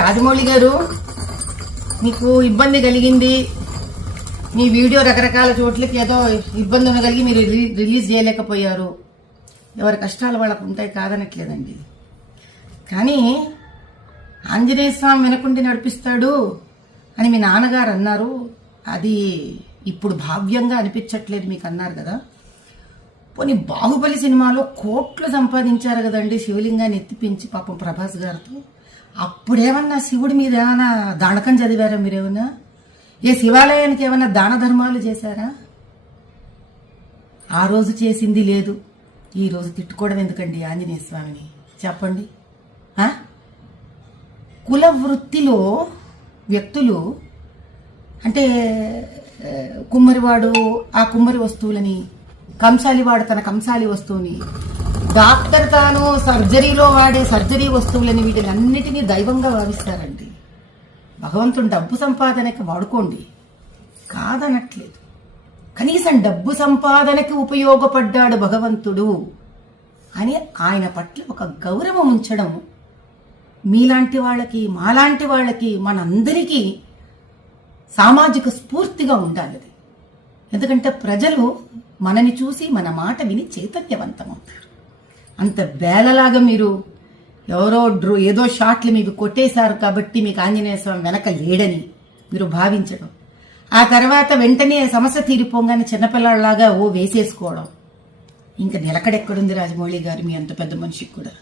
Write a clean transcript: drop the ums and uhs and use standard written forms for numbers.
రాజమౌళి గారు, మీకు ఇబ్బంది కలిగింది, మీ వీడియో రకరకాల చోట్లకి ఏదో ఇబ్బంది ఉండగలిగి మీరు రిలీజ్ చేయలేకపోయారు. ఎవరి కష్టాలు వాళ్ళకు ఉంటాయి, కాదనట్లేదండి. కానీ ఆంజనేయ స్వామి వెనకుండి నడిపిస్తాడు అని మీ నాన్నగారు అన్నారు. అది ఇప్పుడు భావ్యంగా అనిపించట్లేదు మీకు అన్నారు కదా. పోనీ బాహుబలి సినిమాలో కోట్లు సంపాదించారు కదండి శివలింగాన్ని ఎత్తిపించి పాపం ప్రభాస్ గారితో. అప్పుడేమన్నా శివుడి మీద ఏమైనా దానకం చదివారా మీరేమన్నా? ఏ శివాలయానికి ఏమన్నా దాన ధర్మాలు చేశారా? ఆ రోజు చేసింది లేదు, ఈ రోజు తిట్టుకోవడం ఎందుకండి ఆంజనేయ స్వామిని చెప్పండి. కుల వృత్తిలో వ్యక్తులు అంటే కుమ్మరివాడు ఆ కుమ్మరి వస్తువులని, కంసాలివాడు తన కంసాలి వస్తువుని, డాక్టర్ తాను సర్జరీలో వాడే సర్జరీ వస్తువులని, వీటిలన్నిటినీ దైవంగా భావిస్తారండి. భగవంతుడు డబ్బు సంపాదనకి వాడుకోండి, కాదనట్లేదు. కనీసం డబ్బు సంపాదనకి ఉపయోగపడ్డాడు భగవంతుడు అని ఆయన పట్ల ఒక గౌరవం ఉంచడం మీలాంటి వాళ్ళకి, మాలాంటి వాళ్ళకి, మనందరికీ సామాజిక స్ఫూర్తిగా ఉండాలి. ఎందుకంటే ప్రజలు మనని చూసి మన మాట విని చైతన్యవంతమవుతారు. అంత బేలలాగా మీరు ఎవరో ఏదో షాట్లు మీకు కొట్టేశారు కాబట్టి మీకు ఆంజనేయ స్వామి వెనక లేడని మీరు భావించడం, ఆ తర్వాత వెంటనే సమస్య తీరిపోగానే చిన్నపిల్లలాగా వేసేసుకోవడం, ఇంకా నిలకడెక్కడుంది రాజమౌళి గారు మీ అంత పెద్ద మనిషికి కూడా?